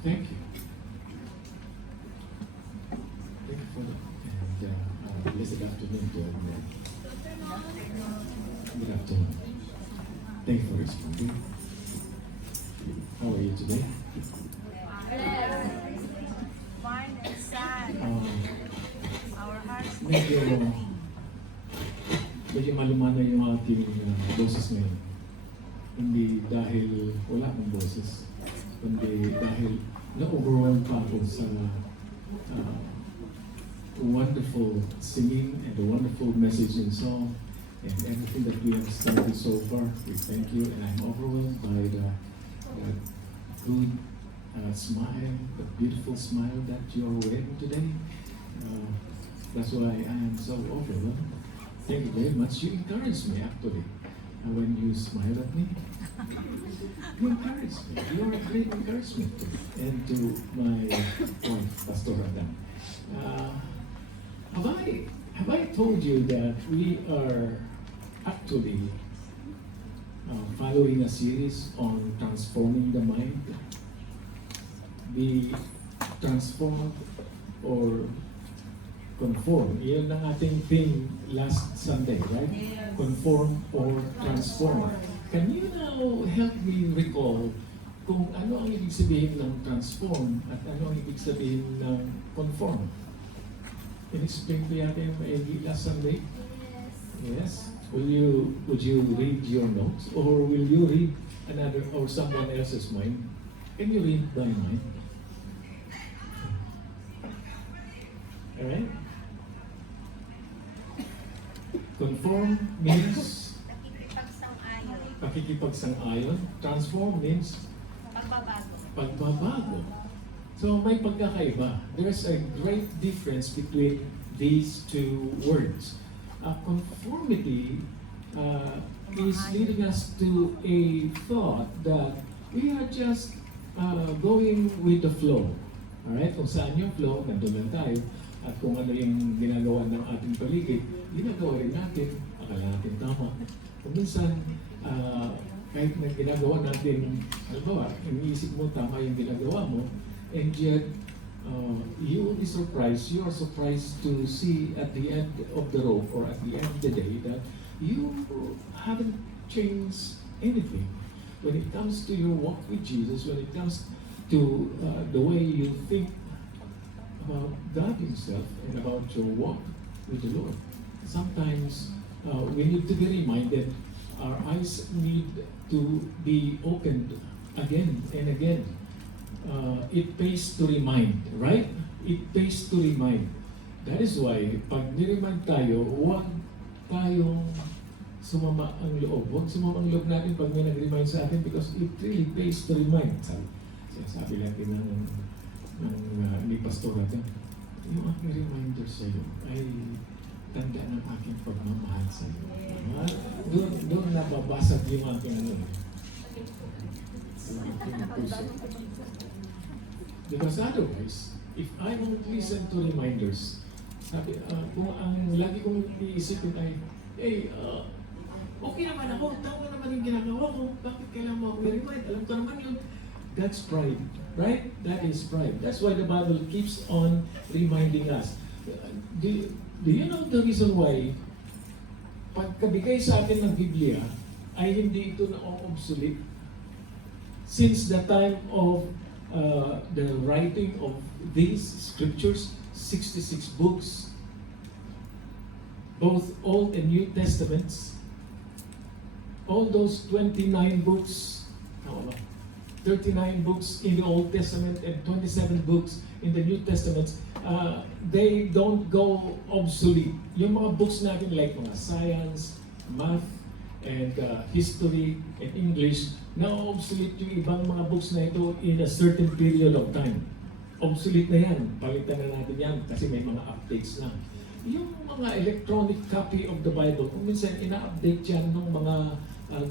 Thank you. Thank you for that. And blessed afternoon to everyone. Good afternoon. Thank you for responding. How are you today? Wine and sad. Our hearts. Medyo malumana yung ating boses ngayon. Hindi dahil wala akong boses, kundi dahil na-overwhelmed pa ako sa wonderful singing and a wonderful message in song and everything that we have started so far. We thank you, and I'm overwhelmed by the good smile, the beautiful smile that you're wearing today. That's why I am so overwhelmed. Thank you very much. You encourage me actually when you smile at me. You encourage me. You're a great encouragement to me and to my wife, Pastor Adam. Have I told you that we are actually following a series on transforming the mind? Be transformed or conform. Iyon ang ating theme last Sunday, right? Conform or transform. Can you now help me recall kung ano ang ibig sabihin ng transform at ano ang ibig sabihin ng conform? In-explain ko yata yung maigi last Sunday? Yes. Would you read your notes or will you read another or someone else's mind? Can you read my mind? Alright? Conform means pakikipagsang-ayon. Transform means pagbabago. So may pagkakaiba. There's a great difference between these two words. Conformity is leading us to a thought that we are just going with the flow. Alright? Kung saan yung flow, nandun lang tayo. At kung ano yung ginagawa ng ating paligid, ginagawa rin natin, akala natin tama. Kung minsan, kahit na ginagawa natin, halimbawa, iniisip mo tama yung ginagawa mo, and yet, you will be surprised, you are surprised to see at the end of the road or at the end of the day that you haven't changed anything. When it comes to your walk with Jesus, when it comes to the way you think about God Himself and about your walk with the Lord. Sometimes we need to be reminded, our eyes need to be opened again and again. It pays to remind, right? It pays to remind. That is why, pag niremind tayo, huwag tayong sumama ang loob. Huwag sumama ang loob natin pag may nag-remind sa atin because it really pays to remind. Sabi natin ni Pastor Adam, yung aking reminder sa iyo ay tanda ng aking pagmamahal sa iyo. Doon nababasag yung aking puso. Because otherwise, if I won't listen to reminders, sabi, kung ang lagi kong iisipin ay, okay naman ako, tama naman yung ginagawa ko, bakit kailangan mo ako i-remind? Alam ko naman yun. That's pride, right? That is pride. That's why the Bible keeps on reminding us. Do you know the reason why pagkabigay sa atin ng Biblia ay hindi ito na-obsolete? Since the time of the writing of these scriptures, 66 books, both Old and New Testaments, all those 29 books, 39 books in the Old Testament and 27 books in the New Testament, they don't go obsolete. Yung mga books natin like mga science, math, and history and English, na-obsolete yung ibang mga books na ito in a certain period of time. Obsolete na yan. Palitan na natin yan kasi may mga updates na. Yung mga electronic copy of the Bible, kung minsan ina-update yan ng mga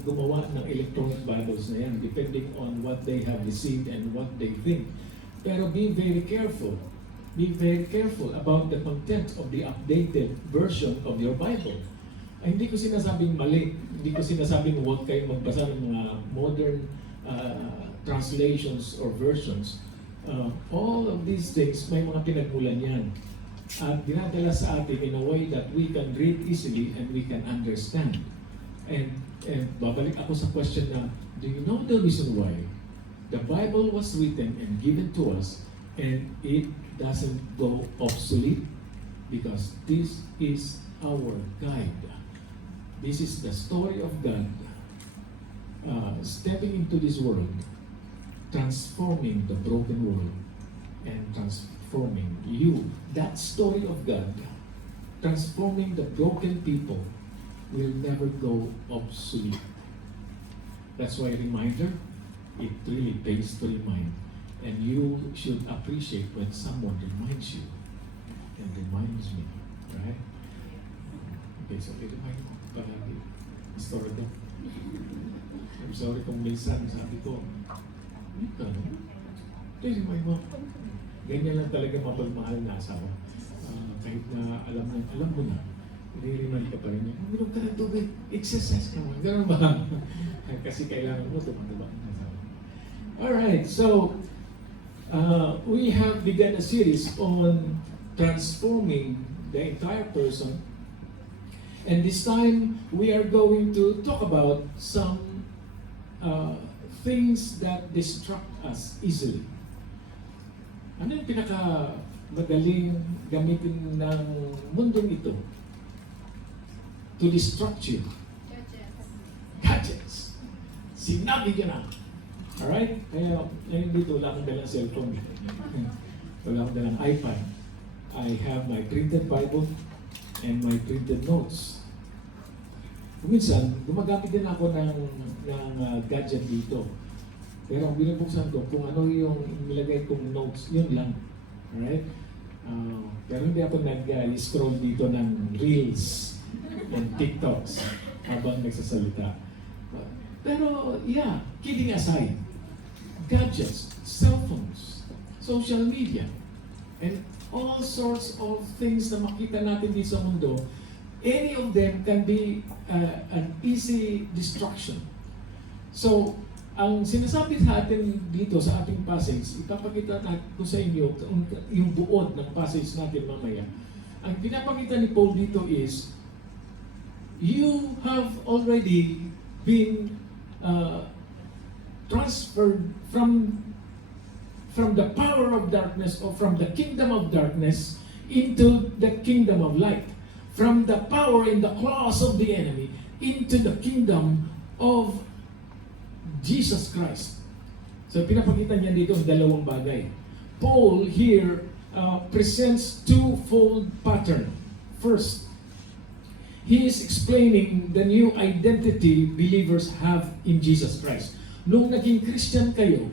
gumawa ng electronic Bibles na yan, depending on what they have received and what they think. Pero be very careful. Be very careful about the content of the updated version of your Bible. Ay, hindi ko sinasabing mali. Hindi ko sinasabing huwag kayong magbasa ng mga modern translations or versions. All of these things, may mga pinagmulan yan. At dinadala sa atin in a way that we can read easily and we can understand. And babalik ako sa question na, do you know the reason why the Bible was written and given to us and it doesn't go obsolete? Because this is our guide. This is the story of God stepping into this world, transforming the broken world and transforming you. That story of God, transforming the broken people, will never go obsolete. That's why reminder, it really pays to remind. And you should appreciate when someone reminds you and reminds me, right? Okay, so i-remind ko palagi. Story ko. I'm sorry kung minsan sabi ko, ito, no? I-remind mo. Ganyan lang talaga mapagmahal na asawa. Kahit na alam mo na, i-remind ka pa rin niya, uminom ka ng tubig, exercise ka mo. Ganun ba? Kasi kailangan mo tumatawa ng asawa. Alright, so we have begun a series on transforming the entire person. And this time, we are going to talk about some things that distract us easily. Ano yung pinaka-madaling gamitin ng mundong ito to distract you? Gadgets. Sinabi ka na. Alright? Kaya ngayon dito, wala akong dalang cellphone. Wala akong dalang iPad. I have my printed Bible and my printed notes. Minsan, gumagamit din ako ng gadget dito. Pero ang binubuksan ko, kung ano yung nilagay kong notes, yun lang. Alright? Pero hindi ako nag-scroll dito ng Reels and TikToks habang nagsasalita. Pero yeah, kidding aside, gadgets, cell phones, social media, and all sorts of things na makita natin dito sa mundo, any of them can be an easy distraction. So, ang sinasabi sa atin dito sa ating passage, ipapakita ko sa inyo yung buod ng passage natin mamaya. Ang pinapakita ni Paul dito is, you have already been transferred from the power of darkness or from the kingdom of darkness into the kingdom of light. From the power in the claws of the enemy into the kingdom of Jesus Christ. So pinapakita niya dito ang dalawang bagay. Paul here presents twofold pattern. First, he is explaining the new identity believers have in Jesus Christ. Nung naging Christian kayo,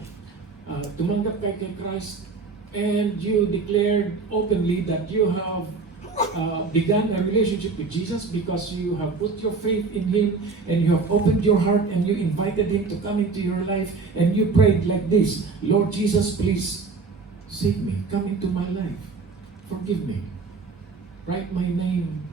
tumanggap kayo kay Christ, and you declared openly that you have began a relationship with Jesus because you have put your faith in Him and you have opened your heart and you invited Him to come into your life and you prayed like this, Lord Jesus, please save me, come into my life, forgive me, write my name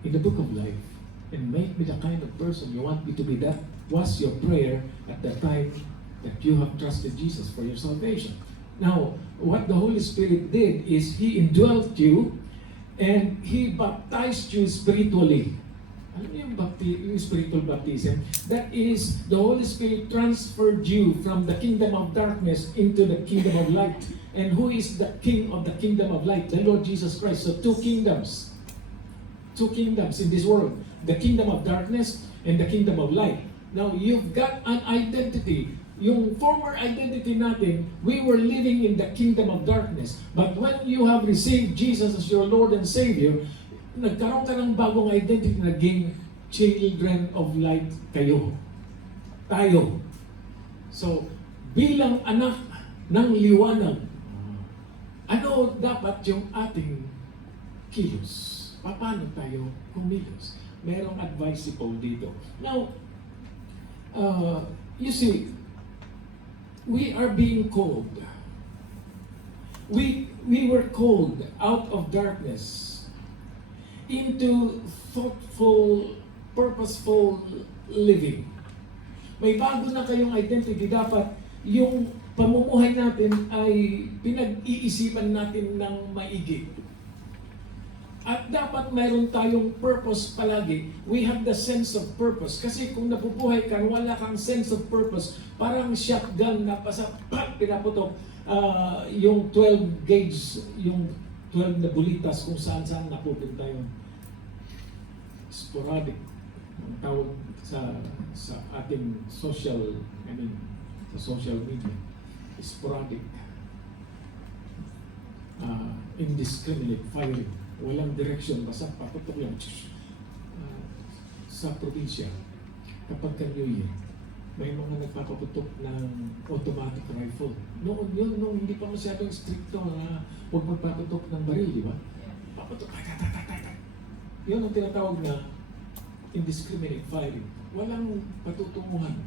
in the book of life and make me the kind of person you want me to be. That was your prayer at the time that you have trusted Jesus for your salvation. Now, what the Holy Spirit did is He indwelt you and He baptized you spiritually. Alam niyo yung spiritual baptism? That is, the Holy Spirit transferred you from the kingdom of darkness into the kingdom of light. And who is the king of the kingdom of light? The Lord Jesus Christ. So two kingdoms in this world. The kingdom of darkness and the kingdom of light. Now, you've got an identity. Yung former identity natin, we were living in the kingdom of darkness. But when you have received Jesus as your Lord and Savior, nagkaroon ka ng bagong identity, naging children of light kayo. Tayo. So, bilang anak ng liwanag, ano dapat yung ating kilos? Paano tayo kumilos? Merong advice si Paul dito. Now, you see, we are being called. We were called out of darkness into thoughtful, purposeful living. May bago na kayong identity. Dapat yung pamumuhay natin ay pinag-iisipan natin ng maigi. At dapat mayroon tayong purpose palagi. We have the sense of purpose. Kasi kung nabubuhay ka, wala kang sense of purpose, parang shotgun na pinaputok yung 12 gauge, yung 12 na bulitas kung saan-saan napupunta yun. Sporadic. Ang tawag sa ating social, sa social media. Sporadic. Indiscriminate firing. Walang direction, basta paputok lang. Sa probinsya, kapag ka New Year, may mga nagpapaputok ng automatic rifle. Noon hindi pa masyadong stricto na huwag magpaputok ng baril, di ba? Paputok, yun ang tinatawag na indiscriminate firing. Walang patutunguhan.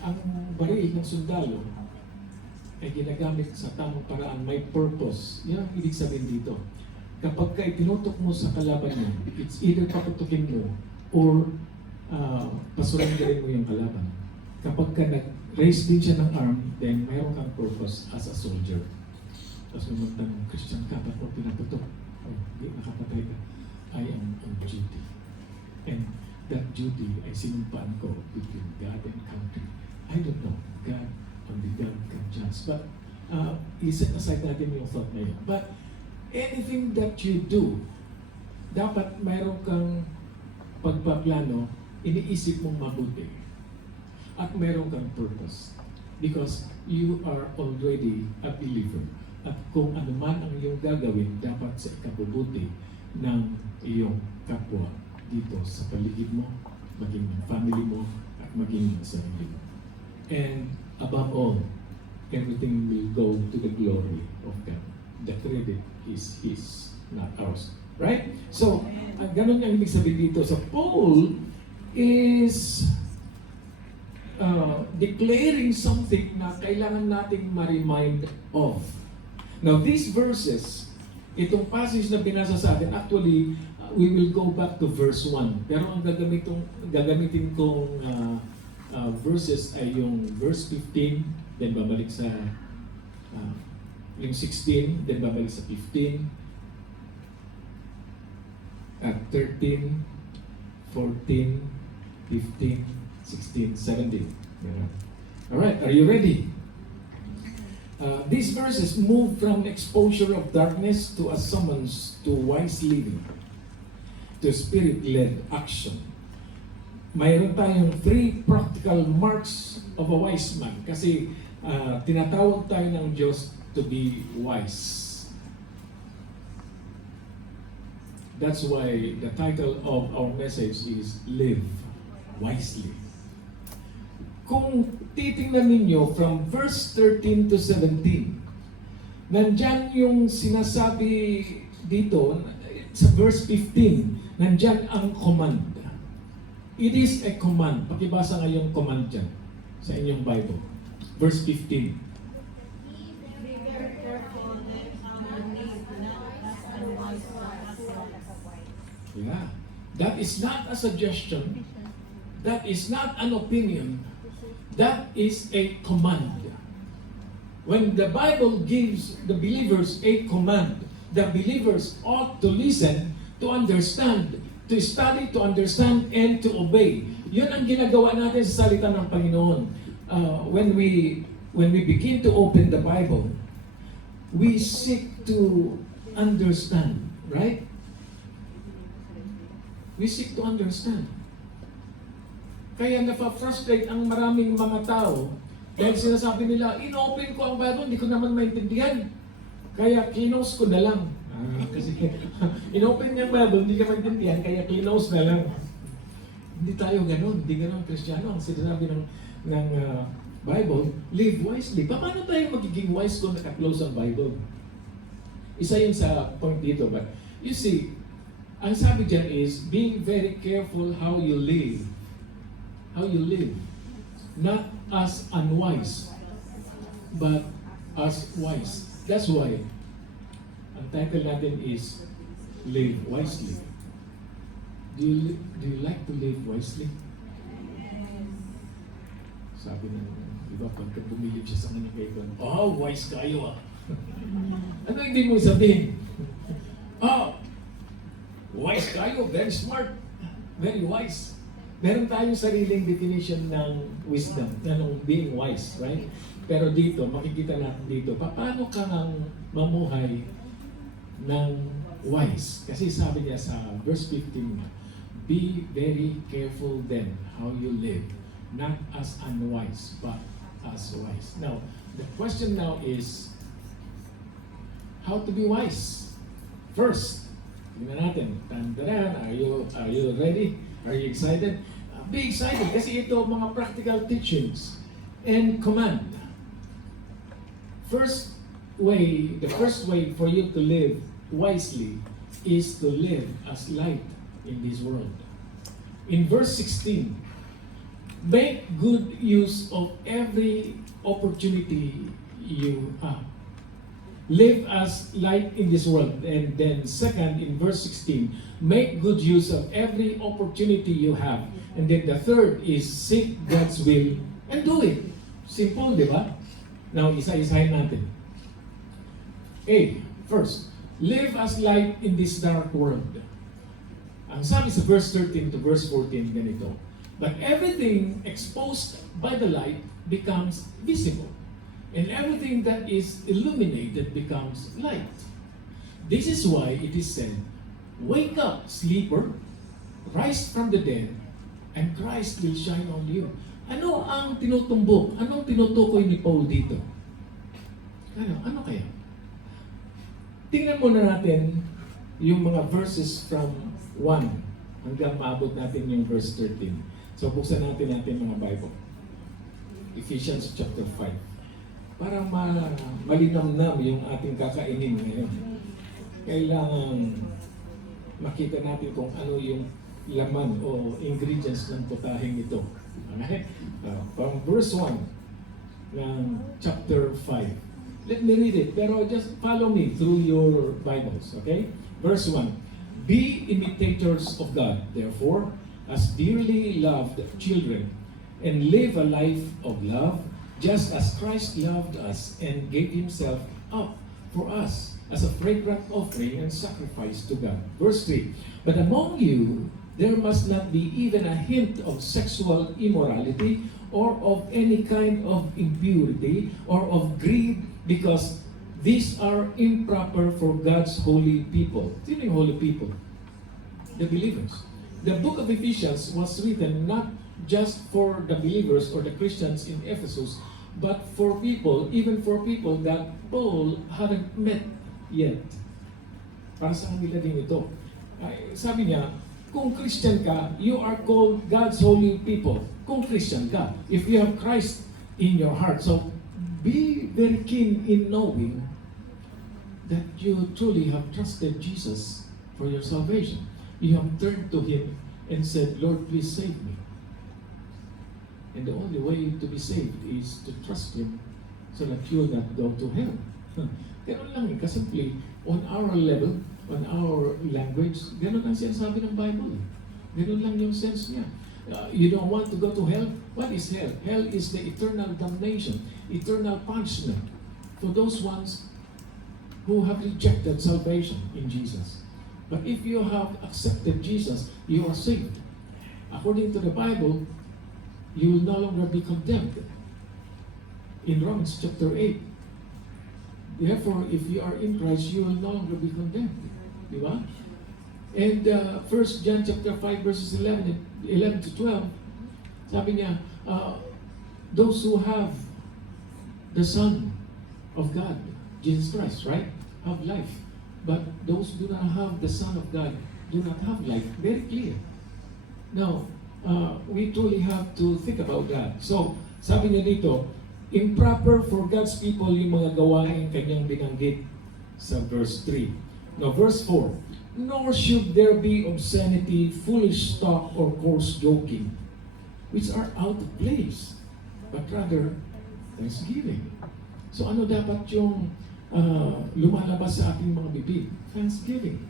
Ang baril ng sundalo ay ginagamit sa tamang paraan, may purpose. Yan ang ibig sabihin dito. Kapag ka tinutok mo sa kalaban mo, it's either paputukin mo or pasurrenderin mo yung kalaban. Kapag ka nag-raise din siya ng arm, then mayroon kang purpose as a soldier. Tapos may magtanong, Christian ka, ba't mo pinaputok? Oh, hindi, nakapatay ka. I am on duty. And that duty ay sinumpaan ko between God and country. I don't know. God, only God can judge. But iset aside natin yung thought na yun. But anything that you do, dapat mayroon kang pagpaplano, iniisip mong mabuti. At mayroon kang purpose. Because you are already a believer. At kung ano man ang iyong gagawin, dapat sa ikabubuti ng iyong kapwa dito sa paligid mo, maging ng family mo, at maging ng sarili mo. And above all, everything will go to the glory of God. The credit is His, not ours. Right? So, ganun yung ibig sabihin dito. So, Paul is declaring something na kailangan nating ma-remind of. Now, these verses, itong passage na binasa sa atin, actually, we will go back to verse 1. Pero ang gagamitin kong verses ay yung verse 15, then babalik sa yung 16, then babalik sa 15, at 13, 14, 15, 16, 17. Alright, are you ready? These verses move from exposure of darkness to a summons to wise living, to spirit-led action. Mayroon tayong 3 practical marks of a wise man kasi tinatawag tayo ng Diyos to be wise. That's why the title of our message is Live Wisely. Kung titingnan ninyo from verse 13 to 17, nandyan yung sinasabi dito, sa verse 15, nandyan ang command. It is a command. Pakibasa nga yung command dyan sa inyong Bible. Verse 15. Yeah. That is not a suggestion. That is not an opinion. That is a command. When the Bible gives the believers a command, the believers ought to listen, to understand, to study, to understand, and to obey. Yun ang ginagawa natin sa salita ng Panginoon. When we begin to open the Bible, we seek to understand, right? We seek to understand. Kaya nafa-frustrate ang maraming mga tao dahil sinasabi nila, in-open ko ang Bible, hindi ko naman maintindihan. Kaya close ko na lang. Kasi in-open niya ang Bible, hindi ka maintindihan, kaya close na lang. Hindi tayo ganun, hindi ganun Kristiyano. Ang sinasabi ng Bible, live wisely. Paano tayo magiging wise kung naka-close ang Bible? Isa yun sa point dito. But you see, ang sabi dyan is, being very careful how you live. How you live. Not as unwise, but as wise. That's why, ang title natin is, Live Wisely. Do you like to live wisely? Sabi ng iba, pagka bumilip siya sa kanyang kaibigan, oh, wise kayo ah. Ano hindi mo sabihin? Oh, wise kayo, very smart, very wise. Meron tayong sariling definition ng wisdom, ng being wise, right? Pero dito, makikita natin dito, paano ka nang mamuhay ng wise? Kasi sabi niya sa verse 15, be very careful then how you live, not as unwise, but as wise. Now, the question now is, how to be wise? First, tingnan natin. Tandaran, are you ready? Are you excited? Be excited kasi ito mga practical teachings and command. The first way for you to live wisely is to live as light in this world. In verse 16, make good use of every opportunity you have. Live as light in this world. And then second, in verse 16, make good use of every opportunity you have. And then the third is seek God's will and do it. Simple, di ba? Now, isa-isahin natin. A, first, live as light in this dark world. Ang sabi sa verse 13 to verse 14, ganito, but everything exposed by the light becomes visible. And everything that is illuminated becomes light. This is why it is said, wake up, sleeper, rise from the dead, and Christ will shine on you. Ano ang tinutumbok? Anong tinutukoy ni Paul dito? Ano kaya? Tingnan muna natin yung mga verses from 1 hanggang maabot natin yung verse 13. So buksan natin mga Bible. Ephesians chapter 5. Para malinamnam yung ating kakainin ngayon. Kailangan makita natin kung ano yung laman o ingredients ng putahing ito. Okay? From verse 1 ng chapter 5. Let me read it, pero just follow me through your Bibles, okay? Verse 1. Be imitators of God, therefore, as dearly loved children, and live a life of love, just as Christ loved us and gave himself up for us as a fragrant offering and sacrifice to God. Verse 3, but among you there must not be even a hint of sexual immorality or of any kind of impurity or of greed, because these are improper for God's holy people. Sino yung holy people? The believers. The book of Ephesians was written not just for the believers or the Christians in Ephesus, but for people, even for people that Paul hadn't met yet. Para sa kanila din ito. Sabi niya, kung Christian ka, you are called God's holy people. Kung Christian ka, if you have Christ in your heart. So, be very keen in knowing that you truly have trusted Jesus for your salvation. You have turned to Him and said, Lord, please save me. And the only way to be saved is to trust Him so that you will not go to hell. Ganun lang, kasimple, on our level, on our language, ganun ang sinasabi ng Bible. Ganun lang yung sense niya. You don't want to go to hell? What is hell? Hell is the eternal damnation, eternal punishment for those ones who have rejected salvation in Jesus. But if you have accepted Jesus, you are saved. According to the Bible, you will no longer be condemned. In Romans chapter 8, therefore, if you are in Christ, you will no longer be condemned. Di ba? And 1 John chapter 5 verses 11 to 12, sabi niya, those who have the Son of God, Jesus Christ, right, have life. But those who do not have the Son of God do not have life. Very clear. Now, we truly have to think about that. So, sabi niya dito, improper for God's people yung mga gawain kanyang binanggit sa verse 3. Now, verse 4, nor should there be obscenity, foolish talk, or coarse joking, which are out of place, but rather thanksgiving. So, ano dapat yung lumalabas sa ating mga bibig? Thanksgiving.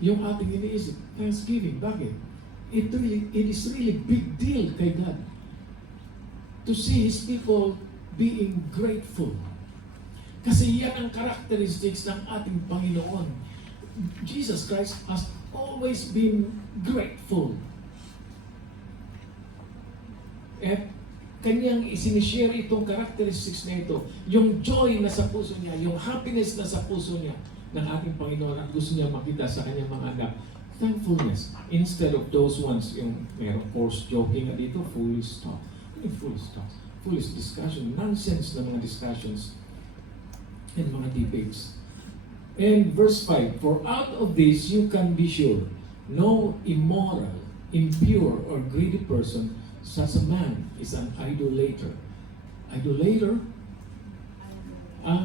Yung ating iniisip, thanksgiving. Bakit? It is really big deal kay God. to see His people being grateful. Kasi yan ang characteristics ng ating Panginoon. Jesus Christ has always been grateful. At kanyang isinishare itong characteristics na ito, yung joy na sa puso niya, yung happiness na sa puso niya ng ating Panginoon at gusto niya makita sa kanyang mga anak. Thankfulness. Instead of those ones, yung merong coarse joking na dito, foolish talk. Foolish talk. Foolish discussion. Nonsense na mga discussions and mga debates. And verse 5, for out of this you can be sure, no immoral, impure, or greedy person, such a man is an idolater. Idolater, ang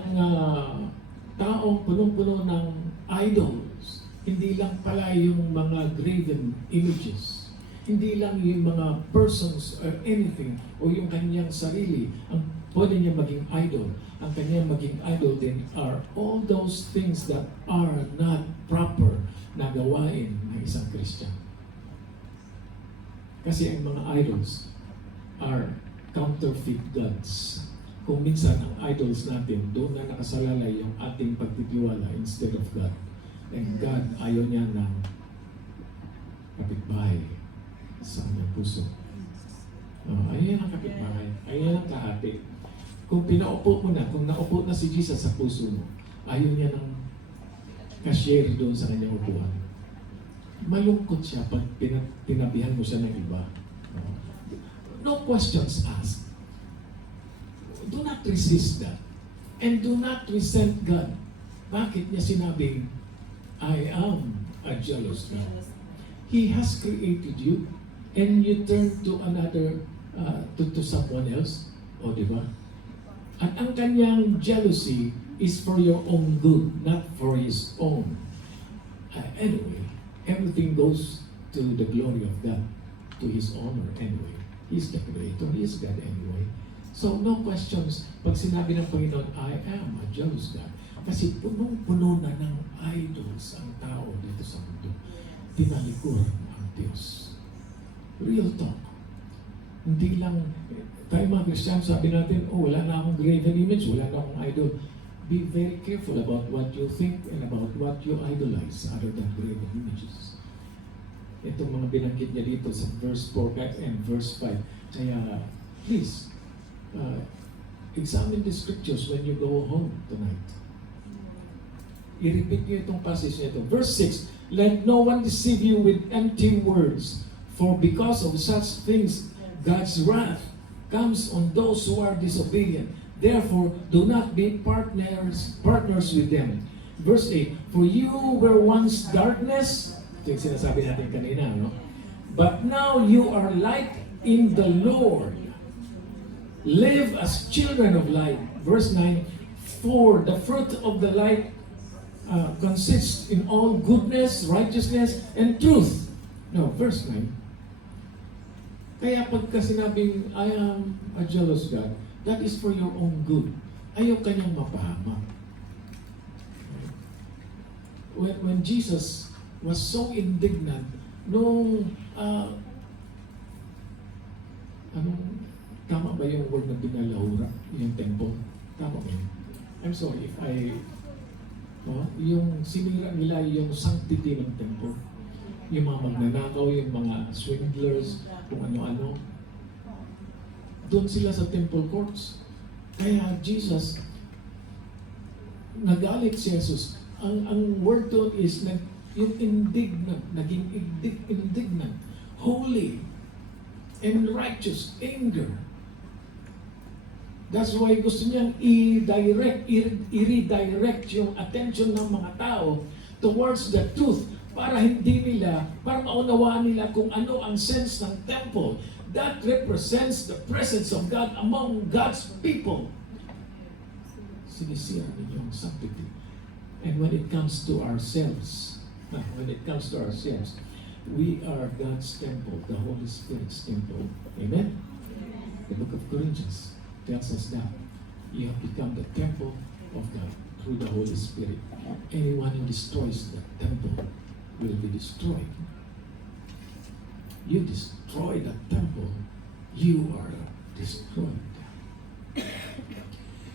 taong punong-puno ng idols. Hindi lang pala yung mga graven images. Hindi lang yung mga persons or anything o yung kanyang sarili ang pwede niya maging idol. Ang kanyang maging idol din are all those things that are not proper na gawain ng isang Christian. Kasi ang mga idols are counterfeit gods. Kung minsan ang idols natin, doon na nakasalalay yung ating pagtitiwala instead of God. And God, ayaw niya ng kapitbahay sa kanyang puso. Ayaw niya ng kapitbahay. Ayaw niya ng kahati. Kung pinaupo mo na, kung naupo na si Jesus sa puso mo, ayaw niya ng cashier doon sa kanyang upuan. Malungkot siya pag tinabihan mo siya ng iba. No questions asked. Do not resist that. And do not resent God. Bakit niya sinabing, I am a jealous God. He has created you and you turn to another, to someone else. O, di ba? At ang kanyang jealousy is for your own good, not for His own. Anyway, everything goes to the glory of God, to His honor anyway. He's the Creator, He is God anyway. So, no questions. Pag sinabi ng Panginoon, I am a jealous God. Kasi punong-puno na ng idols ang tao dito sa mundo. Tinalikuran ang Diyos. Real talk. Hindi lang, tayo mga Christian, sabi natin, wala na akong graven image, wala na akong idol. Be very careful about what you think and about what you idolize other than graven images. Itong mga binanggit niya dito sa verse 4 and verse 5. Kaya, please, examine the scriptures when you go home tonight. I-repeat niyo itong passage nito. Verse 6, let no one deceive you with empty words, for because of such things, God's wrath comes on those who are disobedient. Therefore, do not be partners with them. Verse 8, for you were once darkness, ito yung sinasabi natin kanina, no? But now you are light in the Lord. Live as children of light. Verse 9, for the fruit of the light consists in all goodness, righteousness, and truth. No, verse 9. Kaya pagka sinabing, I am a jealous God, that is for your own good. Ayaw kanyang mapahamak. When Jesus was so indignant, nung, tama ba yung word na binalahura, yung temple? Tama ba yun? I'm sorry if yung sinira nila yung sanctity ng temple. Yung mga magnanakaw, yung mga swindlers, kung ano-ano. Doon sila sa temple courts. Kaya Jesus, nagalit si Jesus. Ang word doon is yung indignant, naging indignant, holy, and righteous, anger. That's why gusto niyang i-redirect yung attention ng mga tao towards the truth para maunawaan nila kung ano ang sense ng temple. That represents the presence of God among God's people. Sinisira ninyo ang sanctity. And when it comes to ourselves, we are God's temple, the Holy Spirit's temple. Amen? The book of Corinthians tells us that you have become the temple of God through the Holy Spirit. Anyone who destroys the temple will be destroyed. You destroy the temple, you are destroyed.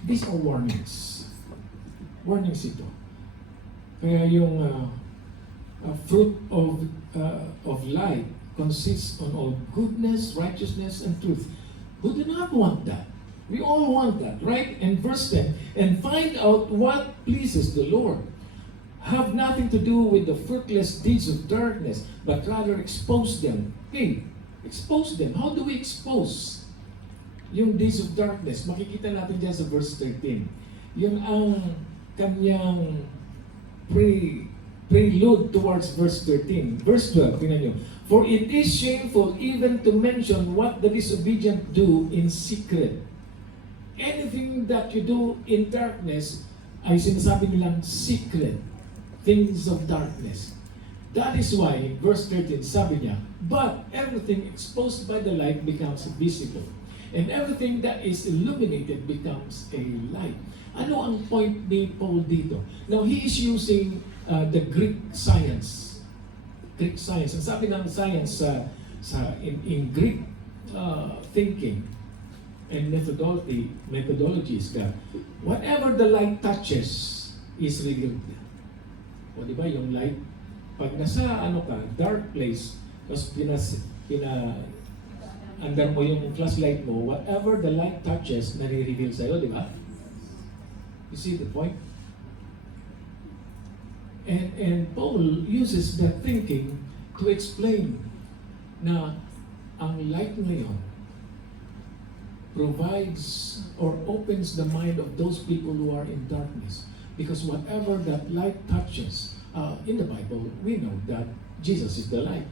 These are warnings. Warnings ito. Kaya yung fruit of light consists on all goodness, righteousness, and truth. Who do not want that? We all want that, right? And verse 10, and find out what pleases the Lord. Have nothing to do with the fruitless deeds of darkness, but rather expose them. Okay, expose them. How do we expose yung deeds of darkness? Makikita natin dyan sa verse 13. Yun ang kanyang prelude towards verse 13. Verse 12, tingnan nyo. For it is shameful even to mention what the disobedient do in secret. Anything that you do in darkness ay sinasabi nilang secret. Things of darkness. That is why, verse 13, sabi niya, but everything exposed by the light becomes visible. And everything that is illuminated becomes a light. Ano ang point ni Paul dito? Now, he is using the Greek science. Greek science. Ang sabi ng science in Greek thinking and methodologies that whatever the light touches is revealed. O di ba yung light, pag nasa dark place, tapos under mo yung flashlight mo, whatever the light touches, nare-reveal sa'yo, di ba? You see the point? And Paul uses that thinking to explain na ang light ngayon provides or opens the mind of those people who are in darkness. Because whatever that light touches, in the Bible, we know that Jesus is the light.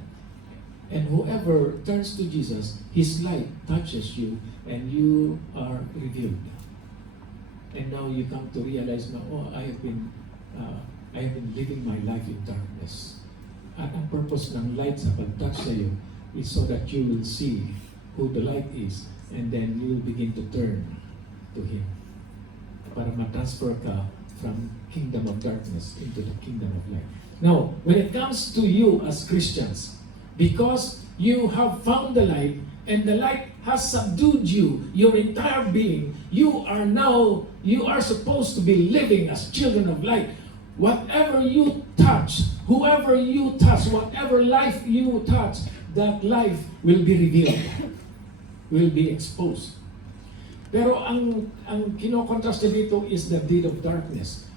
And whoever turns to Jesus, His light touches you and you are revealed. And now you come to realize na, I have been living my life in darkness. At ang purpose ng light sa pag-touch sa iyo is so that you will see who the light is and then you will begin to turn to Him para ma-transfer ka from kingdom of darkness into the kingdom of light. Now, when it comes to you as Christians, because you have found the light and the light has subdued you, your entire being, you are supposed to be living as children of light. Whatever you touch, whoever you touch, whatever life you touch, that life will be revealed, will be exposed. Pero ang kinokontrast dito is the deed of darkness.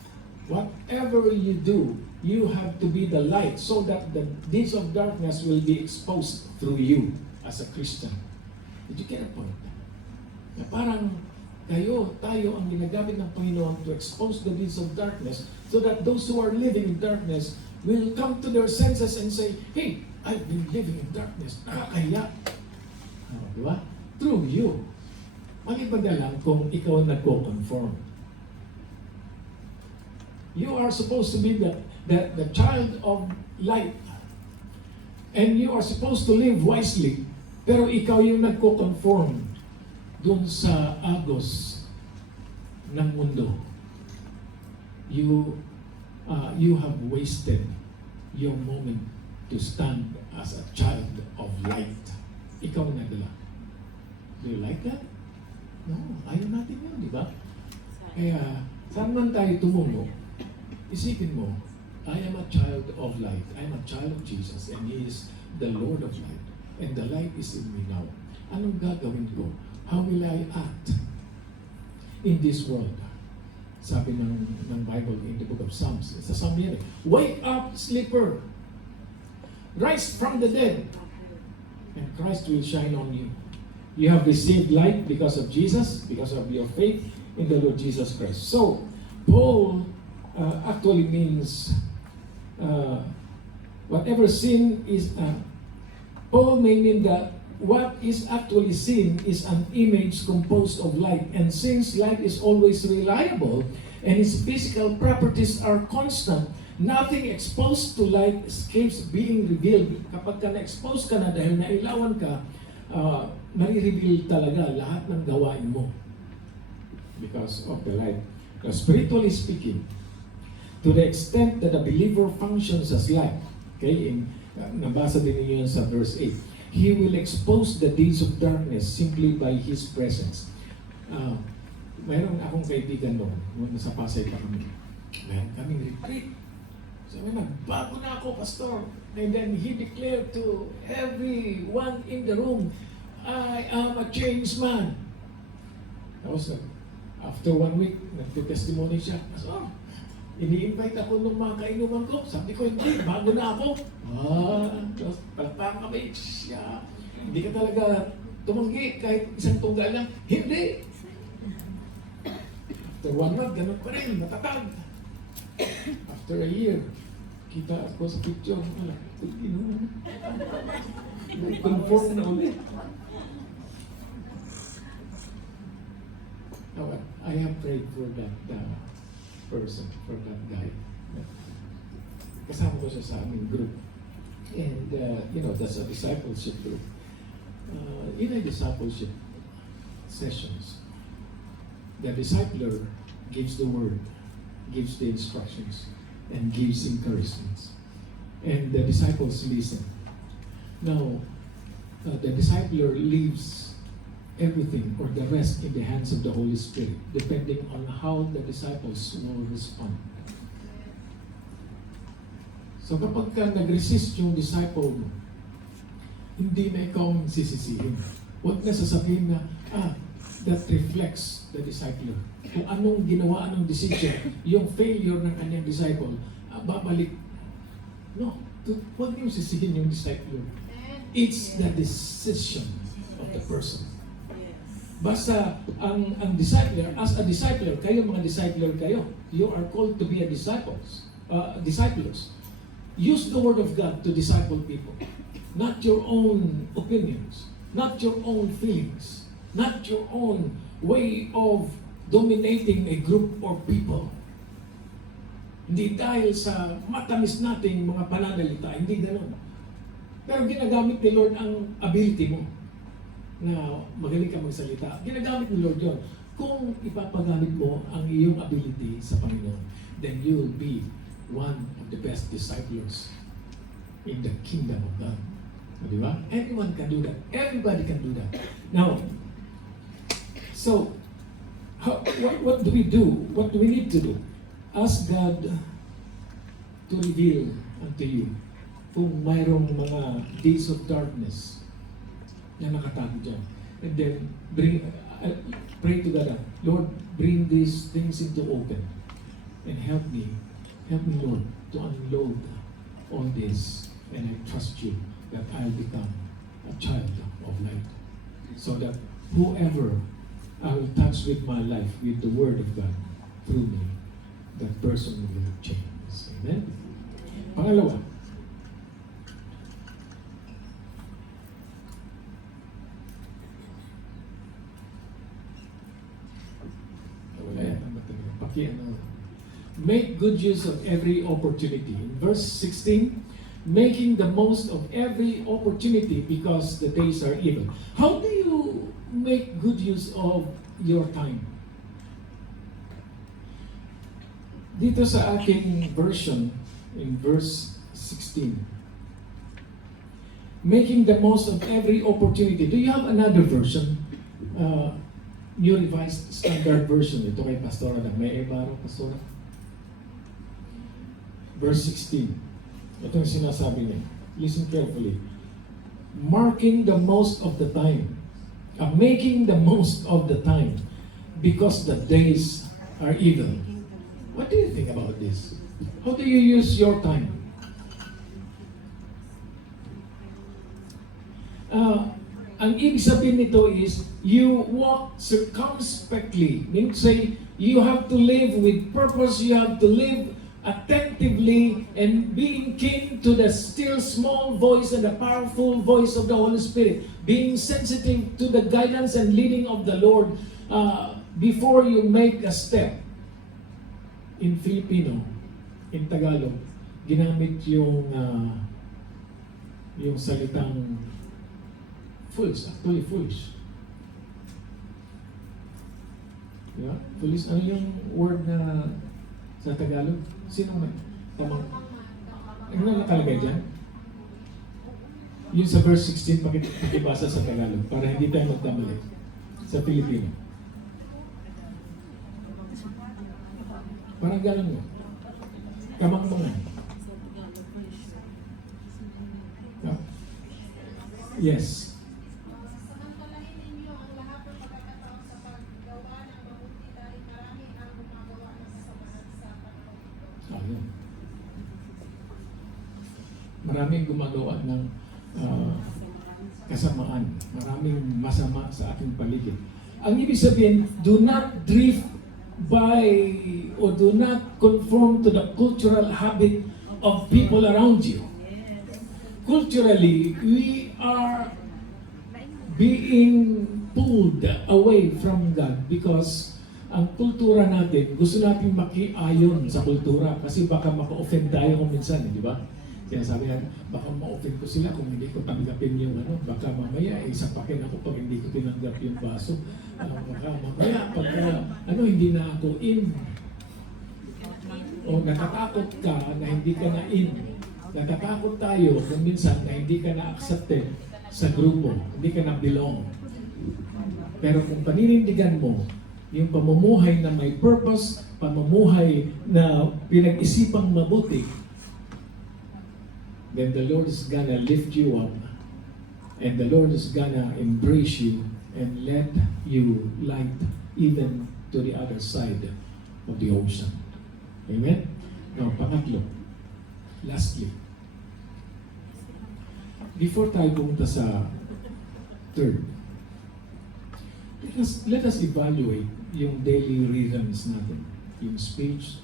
Whatever you do, you have to be the light so that the deeds of darkness will be exposed through you as a Christian. Did you get a point? Na parang tayo ang ginagamit ng Panginoon to expose the deeds of darkness so that those who are living in darkness will come to their senses and say, hey, I've been living in darkness. Nakakahiya. Di ba? Through you. Maliban na lang kung ikaw ang nagko-conform. You are supposed to be the child of light. And you are supposed to live wisely. Pero ikaw yung nagko-conform dun sa agos ng mundo. You have wasted your moment to stand as a child of light. Ikaw ang nagdala. Do you like that? No, ayaw natin yun, di ba? Kaya, saan man tayo tumungo, isipin mo, I am a child of light. I am a child of Jesus and He is the Lord of light. And the light is in me now. Anong gagawin ko? How will I act in this world? Sabi ng Bible in the book of Psalms. Sa Psalm yan, wake up, sleeper. Rise from the dead. And Christ will shine on you. You have received light because of Jesus, because of your faith in the Lord Jesus Christ. So, Paul actually means whatever sin is, Paul may mean that what is actually sin is an image composed of light. And since light is always reliable and its physical properties are constant, nothing exposed to light escapes being revealed. Kapag ka na-expose ka na dahil nailawan ka, marireveal talaga lahat ng gawain mo because of the light. Now, spiritually speaking, to the extent that a believer functions as light, okay, nabasa din niyo yan sa verse 8. He will expose the deeds of darkness simply by His presence. Mayroon akong kaibigan noon, nung nasa Pasay pa kami. Mayroon kaming retreat. Sabi, nagbago na ako, Pastor. And then he declared to everyone in the room, I am a changed man. Tapos, after 1 week, nagtitestimony siya. Pastor, ini-invite ako nung mga kainuman ko. Sabi ko, hindi, bago na ako. Tapos palakpakan kami. Siya, hindi ka talaga tumanggi kahit isang tunggal lang. Hindi. After 1 month, ganun pa rin, matatag. After a year, kita ako sa picture. Wala, inuman. Conform na ulit. I have prayed for that person, for that guy. Kasama ko siya sa aming group. And, that's a discipleship group. In a discipleship sessions, the discipler gives the word, gives the instructions, and gives encouragements. And the disciples listen. Now, the discipler leaves everything or the rest in the hands of the Holy Spirit, depending on how the disciples will respond. So kapag ka nag-resist yung disciple mo, hindi na ikaw ang sisisihin. Huwag na sasabihin na, that reflects the discipler. Kung anong ginawa, anong decision, yung failure ng kanyang disciple, babalik. No, huwag niyong sisihin yung disciple. It's the decision of the person. Basta ang discipler, as a discipler, kayo mga discipler kayo, you are called to be a disciples. Use the Word of God to disciple people. Not your own opinions, not your own feelings, not your own way of dominating a group or people. Hindi dahil sa matamis nating mga pananalita, hindi ganoon. Pero ginagamit ni Lord ang ability mo na magaling ka magsalita. Ginagamit ni Lord yun. Kung ipapagamit mo ang iyong ability sa Panginoon, then you will be one of the best disciples in the kingdom of God. Di ba? Anyone can do that. Everybody can do that. Now, so, what do we do? What do we need to do? Ask God to reveal unto you kung mayroong mga deeds of darkness na nakatago dyan. And then, pray to God, Lord, bring these things into open and help me, Lord, to unload all this. And I trust you that I'll become a child of light. So that whoever I will touch with my life, with the Word of God, through me, that person will change. Amen? Pangalawa, make good use of every opportunity. In verse 16, making the most of every opportunity because the days are evil. How do you make good use of your time? Dito sa aking version, in verse 16, making the most of every opportunity. Do you have another version? New Revised Standard Version. Ito kay Pastora na. May iba raw, Pastora? Verse 16. Ito yung sinasabi niya. Listen carefully. Marking the most of the time. Making the most of the time. Because the days are evil. What do you think about this? How do you use your time? Ang ibig sabihin nito is, you walk circumspectly. Meaning to say, you have to live with purpose, you have to live attentively and being keen to the still small voice and the powerful voice of the Holy Spirit. Being sensitive to the guidance and leading of the Lord before you make a step. In Filipino, in Tagalog, ginamit yung salitang foolish, actually foolish. Yeah? Foolish, ano yung word na sa Tagalog? Sino man? Tamang. Ano nakalagay dyan? Yung sa verse 16, pakibasa sa Tagalog para hindi tayo magkamali. Sa Pilipino. Parang galang mo. Kamangmangan. Ah. Yes. Samantalahin ninyo ang lahat ng pagkakataon sa paggawa ng mabuti dahil marami ang gumagawa ng kasamaan sa panahon ito. Yun. Maraming gumagawa ng kasamaan. Maraming masama sa ating paligid. Ang ibig sabihin, do not drift by or do not conform to the cultural habit of people around you. Culturally, we are being pulled away from God because ang kultura natin, gusto natin makiayon sa kultura kasi baka maka-offend tayo kung minsan, di ba? Kaya sabi natin, baka ma-offend ko sila kung hindi ko tanggapin yung baka mamaya sapakin ako pag hindi ko tinanggap yung baso. Baka mamaya pag hindi na ako in. O natatakot ka na hindi ka na in. Natatakot tayo kung minsan na hindi ka na accepted sa grupo, hindi ka na belong. Pero kung paninindigan mo, yung pamumuhay na may purpose, pamumuhay na pinag-isipang mabuti, then the Lord is gonna lift you up and the Lord is gonna embrace you and let you light even to the other side of the ocean. Amen? Now, pangatlo. Lastly. Before tayo pumunta sa third, let us evaluate yung daily rhythms natin. Yung speech,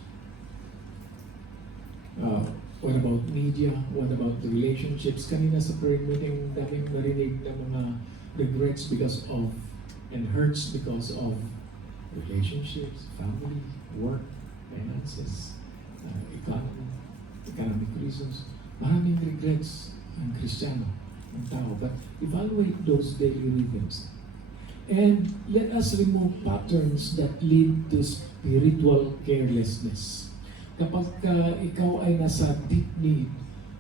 what about media? What about the relationships? Kanina sa prayer meeting, daming narinig na mga regrets because of and hurts because of relationships, family, work, finances, economic reasons. Maraming regrets ang Kristiyano, ang tao. But evaluate those daily rhythms. And let us remove patterns that lead to spiritual carelessness. Kapag ikaw ay nasa deep need,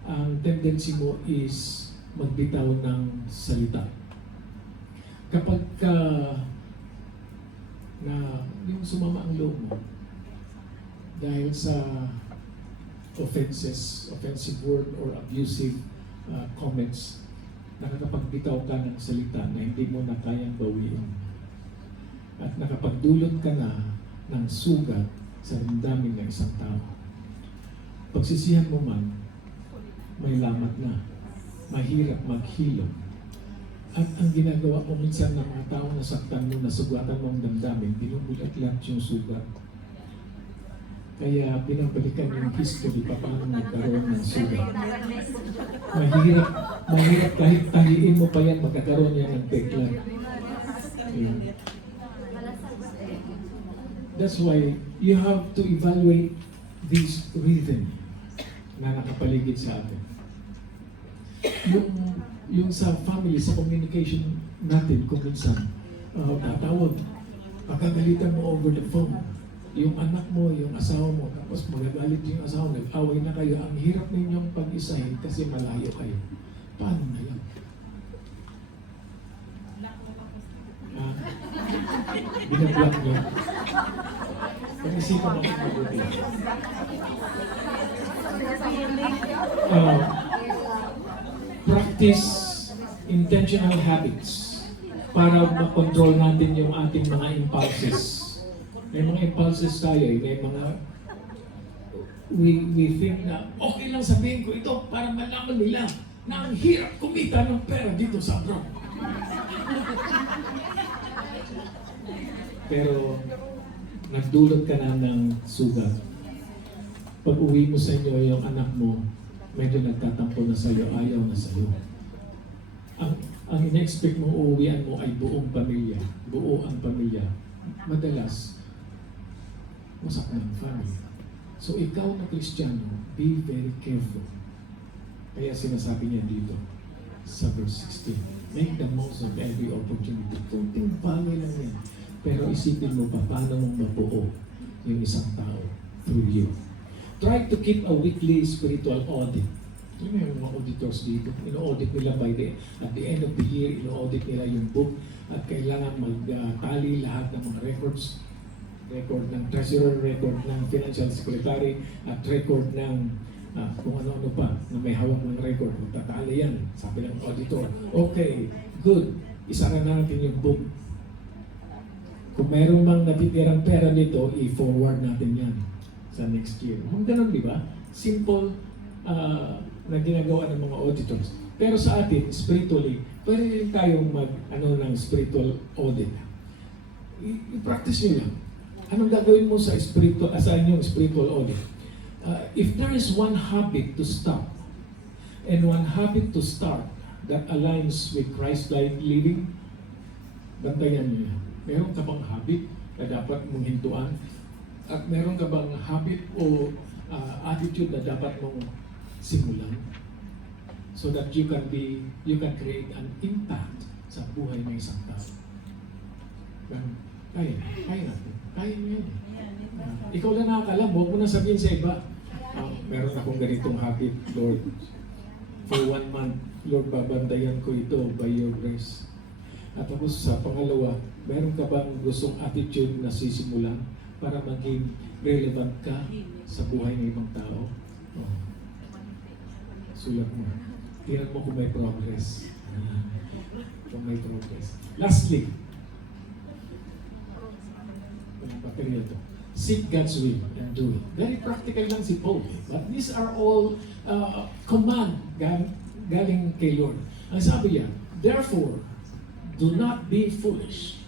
ang tendency mo is magbitaw ng salita. Kapag na yung sumama ang loob mo dahil sa offensive word or abusive comments, nakakapagbitaw ka ng salita na hindi mo na kayang bawiin. At nakapagdulot ka na ng sugat sa damdamin ng isang tao. Pagsisihan mo man, may lamat na. Mahirap maghilom. At ang ginagawa mo minsan ng mga tao na saktan mo, nasugatan mo ang damdamin, binubulat lahat yung sugat. Kaya binabalikan yung history pa paano nagkaroon ng sugat. Mahirap kahit tahiin mo pa yan, magkakaroon yan ng peklan. Yeah. That's why you have to evaluate this rhythm na nakapaligid sa atin. Yung sa family, sa communication natin, kung minsan, tatawag, pagkagalitan mo over the phone, yung anak mo, yung asawa mo, tapos magagalit yung asawa, nag-away na kayo, ang hirap ninyong pag-isahin kasi malayo kayo. Paano na yan? Binablock niyo. Pag-isipan natin mabuti. Practice intentional habits para makontrol natin yung ating mga impulses. May mga impulses tayo, may mga we think na okay lang sabihin ko ito para malaman nila na ang hirap kumita ng pera dito sa abroad. Pero nagdulot ka na ng sugat. Pag uwi mo sa inyo, yung anak mo, medyo nagtatampo na sa'yo, ayaw na sa'yo. Ang in-expect mo uuwian mo ay buong pamilya, buo ang pamilya. Madalas, wasak na ang family. So ikaw na Kristiyano, be very careful. Kaya sinasabi niya dito sa verse 16, make the most of every opportunity. Kunting bagay lang yan. Pero isipin mo pa, paano mong mabuo yung isang tao through you. Try to keep a weekly spiritual audit. Yun yung mga auditors dito. Ino-audit nila at the end of the year, ino-audit nila yung book at kailangan magtali lahat ng mga records. Record ng treasurer, record ng financial secretary, at record ng kung ano-ano pa na may hawak ng record. Magtatali yan, sabi ng auditor. Okay, good. Isara na natin yung book. Kung mayroong mang natitirang pera nito, i-forward natin yan sa next year. Ganun, di ba? Simple na ginagawa ng mga auditors. Pero sa atin, spiritually, pwede rin tayong ng spiritual audit. I-practice nyo lang. Anong gagawin mo sa inyong spiritual audit? If there is one habit to stop and one habit to start that aligns with Christ-like living, bantayan nyo yan. Meron ka bang habit na dapat mong hintuan? At meron ka bang habit o attitude na dapat mong simulan? So that you can create an impact sa buhay ng isang tao. Kaya natin. Kaya nyo yan. Ikaw lang nakakalam, huwag mo na sabihin sa iba. Meron akong ganitong habit, Lord. For 1 month, Lord, babantayan ko ito by your grace. At tapos sa pangalawa, meron ka bang gustong attitude na sisimulan para maging relevant ka sa buhay ng ibang tao? Sulat mo. Tingnan mo kung may progress. Kung may progress. Lastly, seek God's will and do it. Very practical lang si Paul. But these are all command galing kay Lord. Ang sabi niya, therefore, do not be foolish,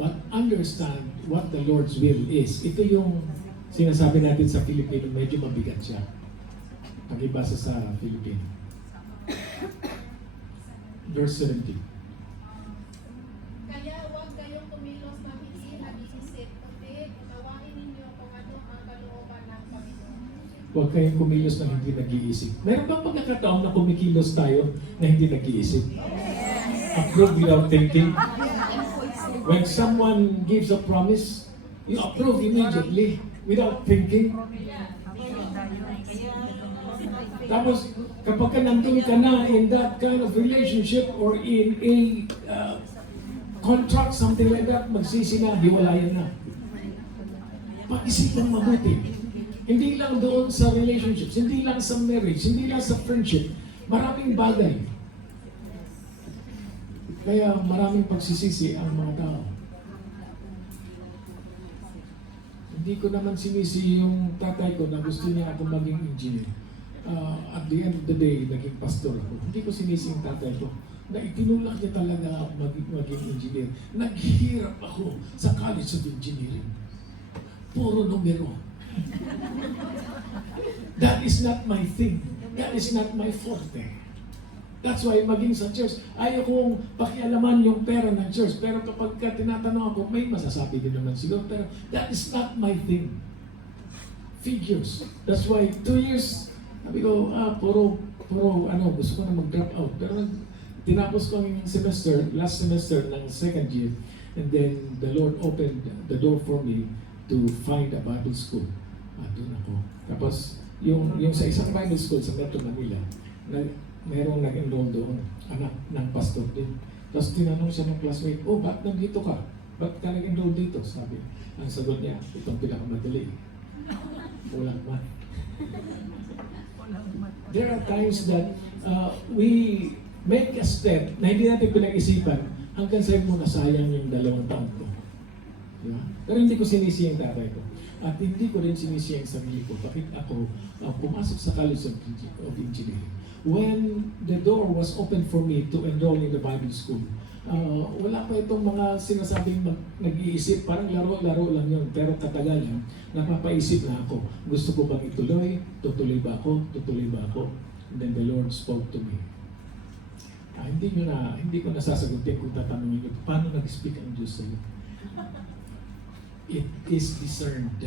but understand what the Lord's will is. Ito yung sinasabi natin sa Filipino, medyo mabigat siya. Pag-ibasa sa Filipino. Verse 17. Kaya huwag kayong kumilos na hindi nag-iisip, kundi unawain ninyo kung ano ang kalooban ng Panginoon. Huwag kayong kumilos na hindi nag-iisip. Meron bang pagkakataon na kumikilos tayo na hindi nag-iisip? Approve without thinking. When someone gives a promise, you approve immediately without thinking. Tapos, kapag ka nandun ka na in that kind of relationship or in a contract, something like that, magsisi na, hiwalayan na. Pag-isipan mabuti. Hindi lang doon sa relationships, hindi lang sa marriage, hindi lang sa friendship. Maraming bagay. Kaya maraming pagsisisi ang mga tao. Hindi ko naman sinisi yung tatay ko na gusto niya ako maging engineer. At the end of the day, naging pastor ako. Hindi ko sinisi yung tatay ko na itinulak niya talaga ako maging engineer. Naghihirap ako sa College of Engineering. Puro numero. That is not my thing. That is not my forte. That's why maging sa church, ayaw kong pakialaman yung pera ng church. Pero kapag ka tinatanong ako, may masasabi din naman siguro. Pero that is not my thing. Figures. That's why 2 years, sabi ko, gusto ko na mag-drop out. Pero tinapos ko ang last semester ng second year. And then the Lord opened the door for me to find a Bible school. Doon ako. Tapos, yung sa isang Bible school sa Metro Manila, merong nag-enroll doon, anak ng pastor din. Tapos tinanong siya ng classmate, ba't nandito ka? Ba't ka nag-enroll dito? Sabi, ang sagot niya, itong pinakamadali. Walang mat. There are times that we make a step na hindi natin pinag-isipan hanggang sabi mo nasayang yung 2 taon ko. Diba? Pero hindi ko sinisi yung tatay ko. At hindi ko rin sinisi yung sarili ko. Bakit ako pumasok sa College of Engineering? When the door was open for me to enroll in the Bible school, wala pa itong mga sinasabing nag-iisip, parang laro-laro lang yun. Pero katagalan, napapaisip na ako, gusto ko bang ituloy? Tutuloy ba ako? Tutuloy ba ako? And then the Lord spoke to me. Hindi ko nasasagutin kung tatanungin nyo, paano nag-speak ang Diyos sa iyo? It is discerned.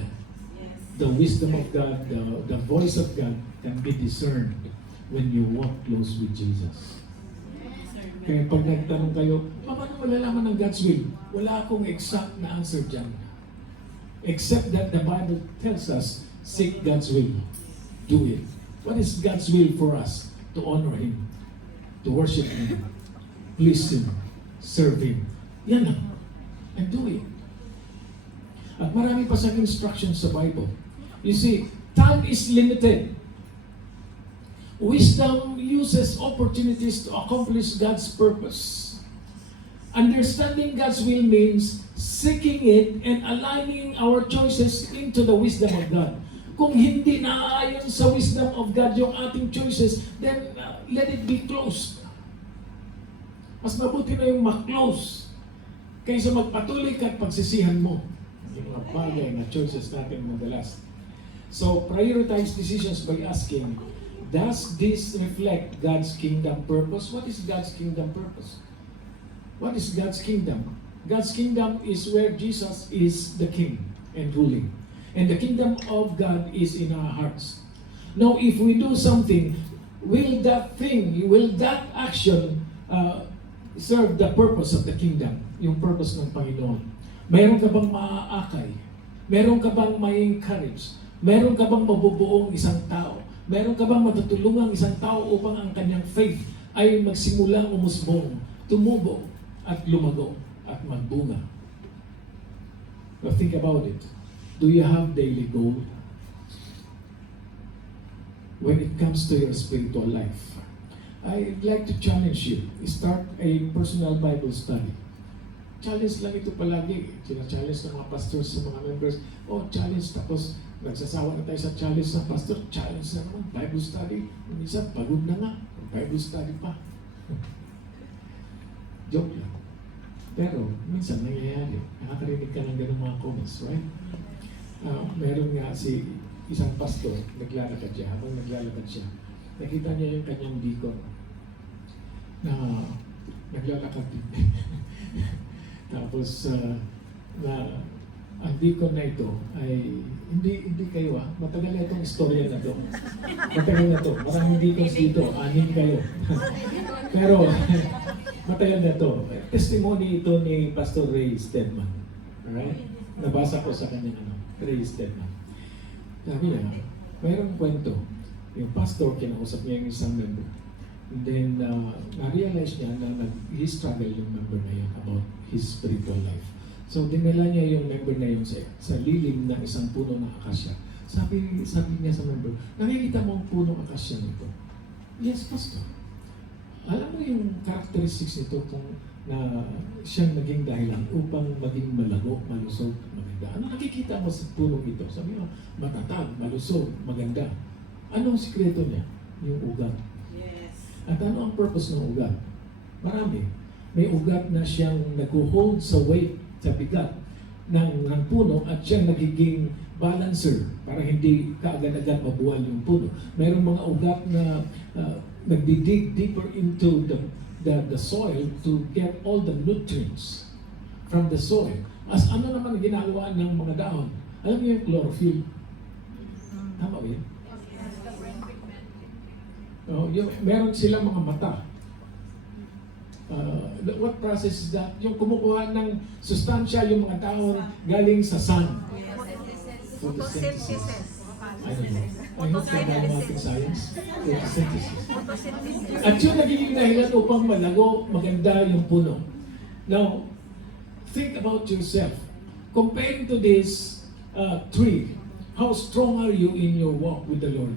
The wisdom of God, the voice of God can be discerned when you walk close with Jesus. Kaya pag nagtanong kayo, paano malalaman ng God's will? Wala akong exact na answer dyan. Except that the Bible tells us, seek God's will. Do it. What is God's will for us? to honor Him, to worship Him, please Him, serve Him. Yan lang. And do it. At marami pa siyang instructions sa Bible. You see, time is limited. Wisdom uses opportunities to accomplish God's purpose. Understanding God's will means seeking it and aligning our choices into the wisdom of God. Kung hindi naaayon sa wisdom of God yung ating choices, then let it be closed. Mas mabuti na yung ma-close kaysa magpatuloy ka at pagsisihan mo yung mga bagay na choices natin madalas. So, prioritize decisions by asking, does this reflect God's kingdom purpose? What is God's kingdom purpose? What is God's kingdom? God's kingdom is where Jesus is the king and ruling. And the kingdom of God is in our hearts. Now, if we do something, will that action serve the purpose of the kingdom? Yung purpose ng Panginoon. Mayroon ka bang maaakay? Mayroon ka bang ma-encourage? Mayroon ka bang mabubuong isang tao? Meron ka bang matutulungang isang tao upang ang kanyang faith ay magsimulang umusbong, tumubo, at lumago, at magbunga? Now think about it. Do you have daily goal? When it comes to your spiritual life, I'd like to challenge you. Start a personal Bible study. Challenge lang ito palagi. Sina-challenge ng mga pastors sa mga members. Oh, challenge, tapos nagsasawa na tayo sa challenge ng pastor. Challenge na naman, Bible study. Minsan, pagod na nga. Bible study pa. Joke lang. Pero, minsan nangyayari. Nakakarinig ka ng ganung mga comments, right? Meron nga isang pastor, naglalakad siya. Habang naglalakad siya, nakita niya yung kanyang deacon na naglalakad din. Tapos, ang deacon na ito ay hindi kayo matagal na itong istorya na to. Matagal na to. Maraming deacons dito, 6 kayo. Pero matagal na to. Testimony ito ni Pastor Ray Stedman. Alright? Nabasa ko sa kanyang Ray Stedman. Sabi niya, mayroong kwento. Yung pastor, kinausap niya yung isang member. And then, na-realize niya na nag-struggle yung member na yun about his spiritual life. So, dinala niya yung member na yun sa lilim ng isang puno ng akasya. Sabi niya sa member, nakikita mo ang punong akasya nito? Yes, pastor. Alam mo yung characteristics nito kung na siyang naging dahilan upang maging malago, malusog, maganda. Ano nakikita mo sa punong ito? Sabi mo, matatag, malusog, maganda. Ano ang sikreto niya? Yung ugat. Yes. At ano ang purpose ng ugat? Marami. May ugat na siyang nag-hold sa weight, sa bigat ng puno at siyang nagiging balancer para hindi kaagad-agad mabuwal yung puno. Mayroong mga ugat na nagdidig deeper into the soil to get all the nutrients from the soil. As ano naman ang ginagawa ng mga dahon? Alam niyo yung chlorophyll? Tama ba yun? Meron silang mga mata. What process is that? Yung kumukuha ng sustansya, yung mga dahon galing sa sun. Photosynthesis. I don't know. I hope na natin science. Photosynthesis. At yun nagiging dahilan upang malago, maganda yung puno. Now, think about yourself. Comparing to this tree, how strong are you in your walk with the Lord?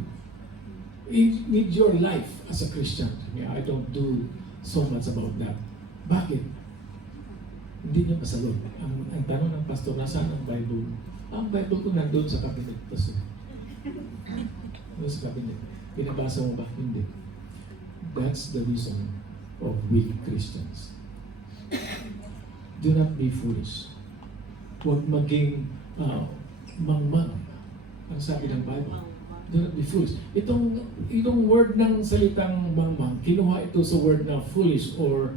With your life as a Christian. Yeah, I don't do so much about that. Bakit? Hindi niya masagot. Ang tanong ng pastor, nasaan ang Bible? Ang Bible ko nandun sa cabinet, pastor. Nandun sa cabinet. Binabasa mo ba? Hindi. That's the reason of weak Christians. Do not be foolish. Huwag maging mangmang. Ang sabi ng Bible. Do not be foolish. Itong word ng salitang mangmang, kinuha ito sa word na foolish or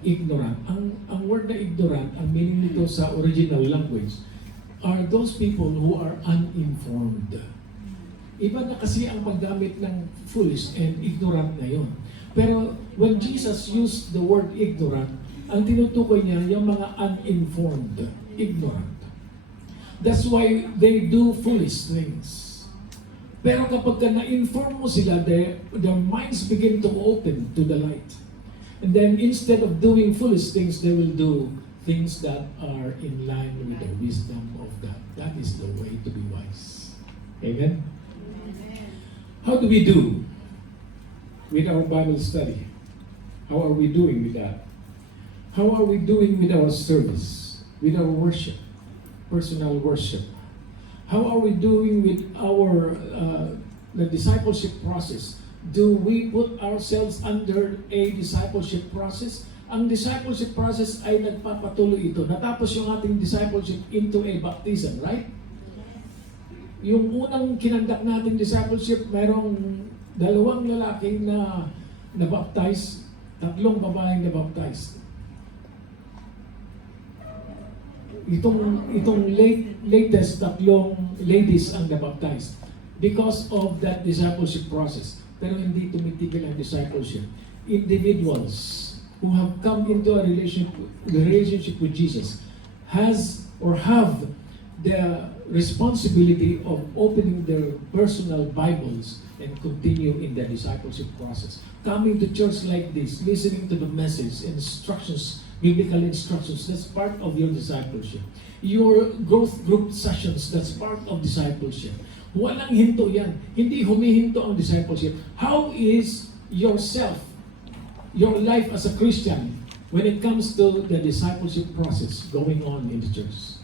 ignorant. Ang word na ignorant, ang meaning nito sa original language, are those people who are uninformed. Iba na kasi ang paggamit ng foolish and ignorant ngayon. Pero when Jesus used the word ignorant, ang tinutukoy niya yung mga uninformed, ignorant. That's why they do foolish things. Pero kapag ka na-inform mo sila, their minds begin to open to the light. And then instead of doing foolish things, they will do things that are in line with the wisdom of God. That is the way to be wise. Amen? How do we do with our Bible study? How are we doing with that? How are we doing with our service, with our worship, personal worship? How are we doing with our the discipleship process? Do we put ourselves under a discipleship process? Ang discipleship process ay nagpapatuloy ito. Natapos yung ating discipleship into a baptism, right? Yung unang kinandak natin discipleship, mayroong 2 lalaki na nabaptize, 3 babaeng nabaptize. Itong latest 3 ladies ang nabaptized because of that discipleship process. Pero hindi tumitigil ang discipleship. Individuals who have come into a relationship with Jesus has or have the responsibility of opening their personal Bibles and continue in the discipleship process. Coming to church like this, listening to the message, instructions, biblical instructions, that's part of your discipleship. Your growth group sessions, that's part of discipleship. Walang hinto yan. Hindi humihinto ang discipleship. How is yourself, your life as a Christian, when it comes to the discipleship process going on in the church?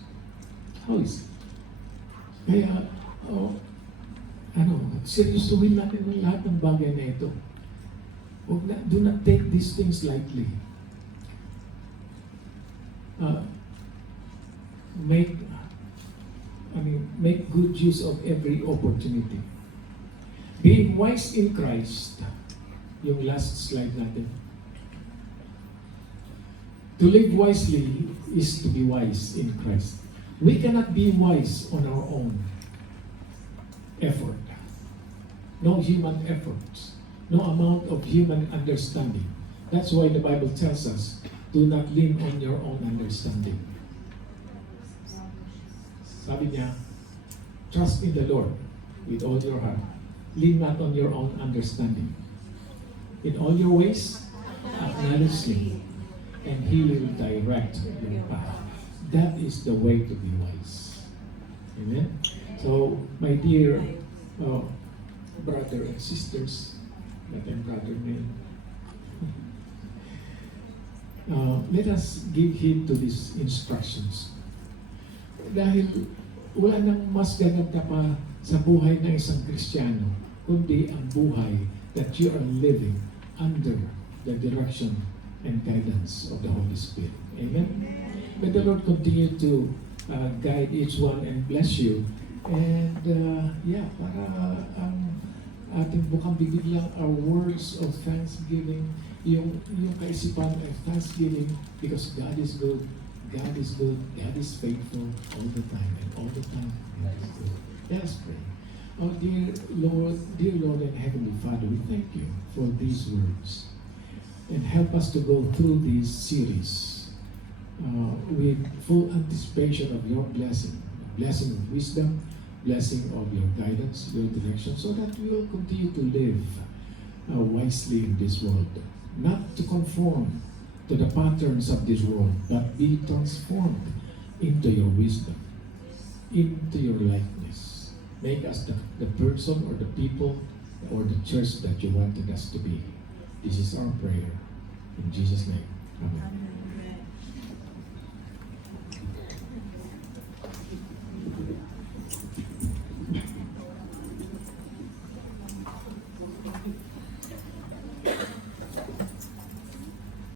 How is it? Kaya, seryosuhin natin ang lahat ng bagay na ito. Do not take these things lightly. Make good use of every opportunity. Being wise in Christ, yung last slide natin. To live wisely is to be wise in Christ. We cannot be wise on our own effort. No human efforts. No amount of human understanding. That's why the Bible tells us, do not lean on your own understanding. Sabi niya, trust in the Lord with all your heart. Lean not on your own understanding. In all your ways, acknowledge Him, and He will direct your path. That is the way to be wise. Amen? So, my dear brother and sisters, not and brother men, let us give heed to these instructions. Dahil wala nang mas gaganda pa sa buhay ng isang Kristiyano, kundi ang buhay that you are living under the direction and guidance of the Holy Spirit. Amen? May the Lord continue to guide each one and bless you. And para ang ating bukang bibig lang are words of thanksgiving, yung kaisipan of thanksgiving, because God is good, God is good, God is faithful all the time, and all the time God is good. Let us pray. Oh dear Lord and Heavenly Father, we thank you for these words. And help us to go through this series with full anticipation of your blessing of wisdom, blessing of your guidance, your direction, so that we will continue to live wisely in this world. Not to conform to the patterns of this world, but be transformed into your wisdom, into your likeness. Make us the person or the people or the church that you wanted us to be. This is our prayer. In Jesus' name. Amen.